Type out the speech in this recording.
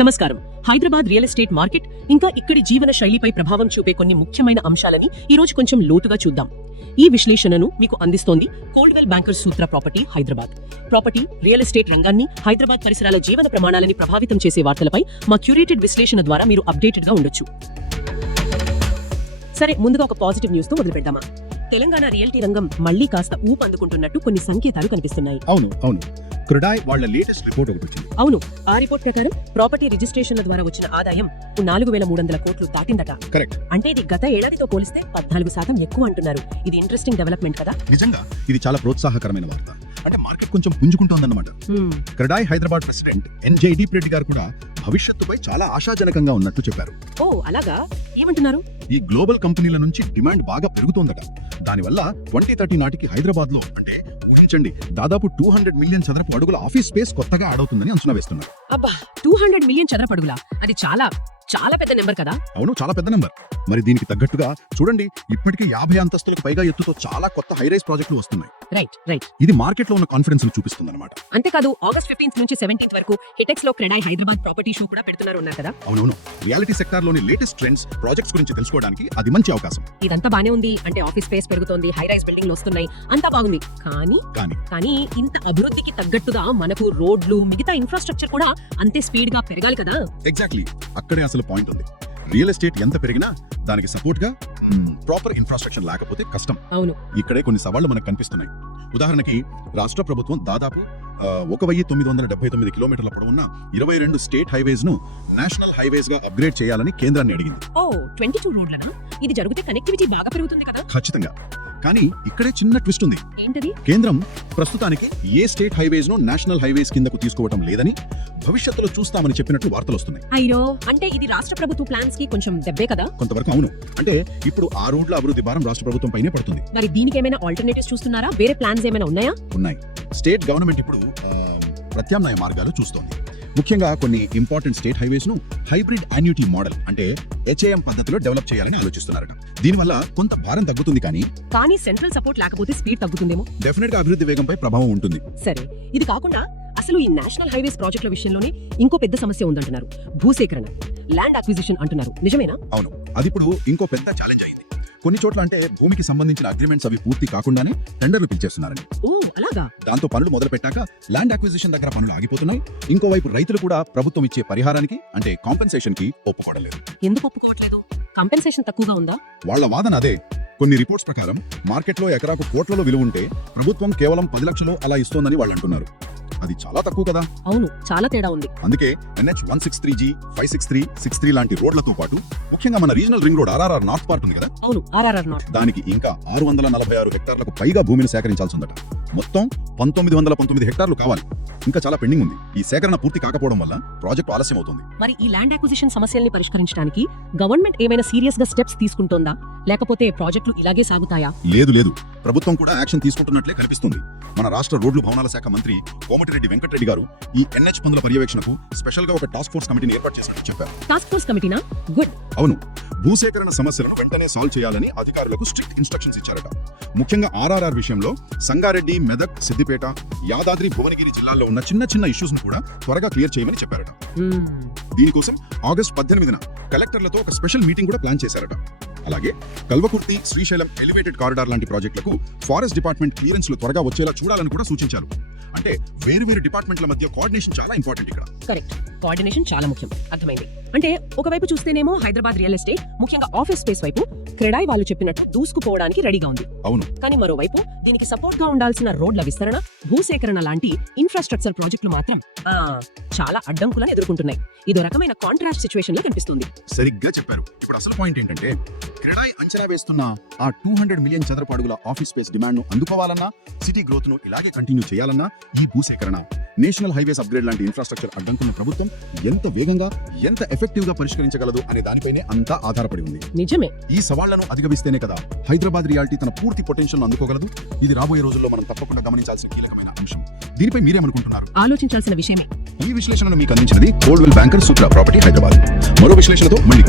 నమస్కారం. Hyderabad real estate market ఇంకా ఇక్కడి జీవన శైలిపై ప్రభావం చూపే కొన్ని ముఖ్యమైన అంశాలని ఈ రోజు కొంచెం లోతుగా చూద్దాం. ఈ విశ్లేషణను మీకు అందిస్తోంది Coldwell Bankers Sutra property Hyderabad. Property, real estate రంగాన్ని, హైదరాబాద్ పరిసరాల జీవన ప్రమాణాలని ప్రభావితం చేసే వార్తలపై మా క్యూరేటెడ్ విశ్లేషణ ద్వారా మీరు అప్డేటెడ్ గా ఉండొచ్చు. సరే, ముందుగా ఒక పాజిటివ్ న్యూస్ తో మొదలు పెడదామా? తెలంగాణ రియల్టీ రంగం మళ్లీ కాస్త ఊపు అందుకుంటున్నట్టు కొన్ని సంకేతాలు కనిపిస్తున్నాయి. అవును క్రెడాయ్ వాళ్ళ లేటెస్ట్ రిపోర్ట్ ఒకటి వచ్చింది. అవును, ఆ రిపోర్ట్ ప్రకారం ప్రాపర్టీ రిజిస్ట్రేషన్ల ద్వారా వచ్చిన ఆదాయం 4,300 కోట్లు దాటిందట. కరెక్ట్. అంటే ఇది గత ఏడాదితో పోలిస్తే 14% ఎక్కువ అంటున్నారు. ఇది ఇంట్రెస్టింగ్ డెవలప్మెంట్ కదా. నిజంగా ఇది చాలా ప్రోత్సాహకరమైన వార్త. అంటే మార్కెట్ కొంచెం పుంజుకుంటోందన్నమాట. క్రెడాయ్ హైదరాబాద్ ప్రెసిడెంట్ ఎన్.జై.డీప్ రెడ్డి గారు కూడా భవిష్యత్తుపై చాలా ఆశాజనకంగా ఉన్నట్టు చెప్పారు. ఓ అలాగా, ఏమంటున్నారు? ఈ గ్లోబల్ కంపెనీల నుంచి డిమాండ్ బాగా పెరుగుతోందట. దానివల్ల 2030 నాటికి హైదరాబాద్ లో అంటే ఊహించండి, దాదాపు 200 మిలియన్ చదరపు అడుగుల ఆఫీస్ స్పేస్ కొత్తగా యాడ్ అవుతుందని అంచనా వేస్తున్నారు. అబ్బా, 200 మిలియన్ చదరపు అడుగుల, అది చాలా చాలా పెద్ద నెంబర్ కదా. అవును, చాలా పెద్ద నెంబర్. మరి దీనికి తగ్గట్టుగా చూడండి, ఇప్పటికే 50 అంతస్తులకు పైగా ఎత్తుతో చాలా కొత్త హైరైజ్ ప్రాజెక్టులు వస్తున్నాయి. రైట్. ఇది మార్కెట్ లో ఉన్న కాన్ఫిడెన్స్ ను చూపిస్తుందన్నమాట. అంతేకాదు, ఆగస్ట్ 15 నుంచి 17 వరకు హిటెక్స్ లో క్రెడాయ్ హైదరాబాద్ ప్రాపర్టీ షో కూడా పెడుతున్నారు అన్నారు కదా. అవును, రియాలిటీ సెక్టార్ లోని లేటెస్ట్ ట్రెండ్స్, ప్రాజెక్ట్స్ గురించి తెలుసుకోవడానికి అది మంచి అవకాశం. ఇదంతా బానే ఉంది, అంటే ఆఫీస్ స్పేస్ పెరుగుతోంది, హై రైజ్ బిల్డింగ్లు వస్తున్నాయి, అంతా బాగుంది. కానీ ఇంత అభివృద్ధికి తగ్గట్టుగా మనకు రోడ్లు, మిగతా ఇన్ఫ్రాస్ట్రక్చర్ కూడా అంతే స్పీడ్ గా పెరగాలి కదా. ఎగ్జాక్ట్లీ, అక్కడే అసలు పాయింట్ ఉంది. రియల్ ఎస్టేట్ ఎంత పెరిగినా దానికి సపోర్ట్ గా ప్రాపర్ ఇన్ఫ్రాస్ట్రక్చర్ లేకపోతే కష్టం. అవును, ఇక్కడే కొన్ని సవాళ్లు మనకు కనిపిస్తున్నాయి. ఉదాహరణకి రాష్ట్ర ప్రభుత్వం దాదాపు 1979 కిలోమీటర్ల పొడవున్న 22 స్టేట్ హైవేస్ ను నేషనల్ హైవేస్ గా అప్గ్రేడ్ చేయాలని కేంద్రాన్ని అడిగింది. 22 రోడ్లనా? ఇది జరిగితే కనెక్టివిటీ బాగా పెరుగుతుంది కదా. ఖచ్చితంగా. కానీ ఇక్కడే చిన్న ట్విస్ట్ ఉంది. ఏంటది? కేంద్రం ప్రస్తుతానికి ఏ స్టేట్ హైవేస్ ను నేషనల్ హైవేస్ కిందకు తీసుకోవటం లేదని, భవిష్యత్తులో చూస్తామని చెప్పినట్లు వార్తలు వస్తున్నాయి. అయ్యో, అంటే ఇది రాష్ట్ర ప్రభుత్వ ప్లాన్స్ కి కొంచెం దెబ్బే కదా. కొంతవరకు అవును. అంటే ఇప్పుడు ఆ రోడ్ల అభివృద్ధి భారం రాష్ట్ర ప్రభుత్వం పైనే పడుతుంది. మరి దీనికి ఏమైనా ఆల్టర్నేటివ్స్ చూస్తున్నారా? వేరే ప్లాన్స్ ఏమైనా ఉన్నాయా? ఉన్నాయి. స్టేట్ గవర్నమెంట్ ఇప్పుడు ప్రత్యామ్నాయ మార్గాలు చూస్తోంది. ముఖ్యంగా కొన్ని ఇంపార్టెంట్ స్టేట్ హైవేస్ ను హైబ్రిడ్ యాన్యుటీ మోడల్ అంటే HAM పద్ధతిలో డెవలప్ చేయాలని ఆలోచిస్తున్నారట. దీనివల్ల కొంత భారం తగ్గుతుంది, కానీ సెంట్రల్ సపోర్ట్ లేకపోతే స్పీడ్ తగ్గుతుందేమో. డెఫినెట్ గా అభివృద్ధి వేగంపై ప్రభావం ఉంటుంది. సరే, ఇది కాకుండా అసలు ఈ నేషనల్ హైవేస్ ప్రాజెక్టుల విషయంలోనే ఇంకో పెద్ద సమస్య ఉందంటున్నారు. భూసేకరణ, ల్యాండ్ అక్విజిషన్ అంటున్నారు. నిజమేనా? అవును, అది ఇప్పుడు ఇంకో పెద్ద ఛాలెంజ్ అయింది. కొన్ని చోట్ల అంటే భూమికి సంబంధించిన అగ్రిమెంట్స్ అవి పూర్తి కాకుండానే టెండర్లు పిలిచేస్తున్నారని. ఓ అలాగా. దాంతో పనులు మొదలు పెట్టాక ల్యాండ్ అక్విజిషన్ దగ్గర పనులు ఆగిపోతున్నాయి. ఇంకోవైపు రైతులు కూడా ప్రభుత్వం ఇచ్చే పరిహారానికి అంటే కాంపెన్సేషన్ కి ఒప్పుకోవడం లేదు. ఎందుకు ఒప్పుకోవట్లేదు? కాంపెన్సేషన్ తక్కువగా ఉందా? వాళ్ళ వాదన అదే. కొన్ని రిపోర్ట్స్ ప్రకారం మార్కెట్లో ఎకరాకు కోట్లలో విలువ ఉంటే ప్రభుత్వం కేవలం 10 లక్షలు అలా ఇస్తోందని వాళ్ళు అంటున్నారు. అది చాలా తక్కువ కదా. అవును, చాలా తేడా ఉంది. అందుకే NH 163G, 563, 63 లాంటి రోడ్లతో పాటు ముఖ్యంగా మన regional ring road RRR north part ఉంది కదా. అవును, RRR నార్త్. దానికి ఇంకా 646 హెక్టార్లకు పైగా భూమిని సేకరించాల్సి ఉందట. మొత్తం 1919 హెక్టార్లు కావాలి. ఇంకా చాలా పెండింగ్ ఉంది. ఈ సేకరణ పూర్తి కాకపోవడం వల్ల ప్రాజెక్టు ఆలస్యం అవుతుంది. మరి ఈ ల్యాండ్ అక్విజిషన్ సమస్యల్ని పరిష్కరించడానికి గవర్నమెంట్ ఏమైనా సీరియస్ గా స్టెప్స్ తీసుకుంటోందా, లేకపోతే ప్రాజెక్టులు ఇలాగే సాగుతాయా? లేదు, ప్రభుత్వం కూడా యాక్షన్ తీసుకుంటున్నట్లే కనిపిస్తుంది. మన రాష్ట్ర రోడ్లు భవనాల శాఖ మంత్రి కోమటిరెడ్డి వెంకటరెడ్డి గారు ఈ NH పనుల పర్యవేక్షణకు స్పెషల్ గా ఒక టాస్క్ ఫోర్స్ కమిటీని ఏర్పాటు చేసినట్టు చెప్పారు. టాస్క్ ఫోర్స్ కమిటీనా? గుడ్. అవును, భూసేకరణ సమస్యలను వెంటనే సాల్వ్ చేయాలని అధికారులకు స్ట్రిక్ట్ ఇన్స్ట్రక్షన్స్ ఇచ్చారట. ముఖ్యంగా RRR విషయంలో సంగారెడ్డి, మెదక్, సిద్దిపేట, యాదాద్రి, భువనగిరి జిల్లాల్లో ఉన్న చిన్న ఇష్యూస్ ను కూడా త్వరగా క్లియర్ చేయమని చెప్పారట. దీనికోసం ఆగస్ట్ 18న కలెక్టర్లతో ఒక స్పెషల్ మీటింగ్ కూడా ప్లాన్ చేశారట. అలాగే కల్వకుర్తి, శ్రీశైలం ఎలివేటెడ్ కారిడార్ లాంటి ప్రాజెక్టులకు ఫారెస్ట్ డిపార్ట్మెంట్ క్లియరెన్స్లు త్వరగా వచ్చేలా చూడాలని కూడా సూచించారు. అంటే వేరు డిపార్ట్మెంట్ల మధ్య కోఆర్డినేషన్ చాలా ఇంపార్టెంట్ ఇక్కడ. కరెక్ట్, కోఆర్డినేషన్ చాలా ముఖ్యం. అర్థమైంది. అంటే ఒకవైపు చూస్తేనేమో హైదరాబాద్ రియల్ ఎస్టేట్, ముఖ్యంగా ఆఫీస్ స్పేస్ వైపు క్రెడాయ్ వాళ్ళు చెప్పినట్టు దూసుకుపోవడానికి రెడీగా ఉంది. అవును, కానీ మరోవైపు దీనికి సపోర్ట్ గా ఉండాల్సిన రోడ్ల విస్తరణ, భూసేకరణ లాంటి ఇన్ఫ్రాస్ట్రక్చర్ ప్రాజెక్టులు మాత్రం చాలా అడ్డంకులను ఎదుర్కొంటున్నాయి. ఇదో రకమైన కాంట్రాస్ట్ సిచ్యువేషన్ లో కనిపిస్తుంది. సరిగ్గా చెప్పారు. ఇప్పుడు అసలు పాయింట్ ఏంటంటే, క్రెడాయ్ అంచనా వేస్తున్న ఆ 200 మిలియన్ చదరపు అడుగుల ఆఫీస్ స్పేస్ డిమాండ్ ను అందుకోవాలన్నా, సిటీ గ్రోత్ ను ఇలాగే కంటిన్యూ చేయాలన్నా ఈ భూసేకరణ, నేషనల్ హైవేస్ అప్గ్రేడ్ లాంటి ఇన్ఫ్రాస్ట్రక్చర్ అడ్డంకులను ప్రభుత్వం ఎంత వేగంగా, ఎంత ఎఫెక్టివ్ గా పరిష్కరించగలదు అనే దానిపైనే అంతా ఆధారపడి ఉంది. నిజమే. ఈ సవాళ్లను అధిగమిస్తేనే కదా హైదరాబాద్ రియాలిటీ తన పూర్తి పొటెన్షియల్ అందుకోగలదు. ఇది రాబోయే రోజుల్లో మనం తప్పకుండా గమనించాల్సిన కీలకమైన అంశం. దీనిపై మీరేమనుకుంటున్నారు? ఆలోచించాల్సిన విషయమే. ఈ విశ్లేషణను మీకు అందించినది Coldwell Bankers Sutra property Hyderabad. మరో విశ్లేషణతో మళ్ళీ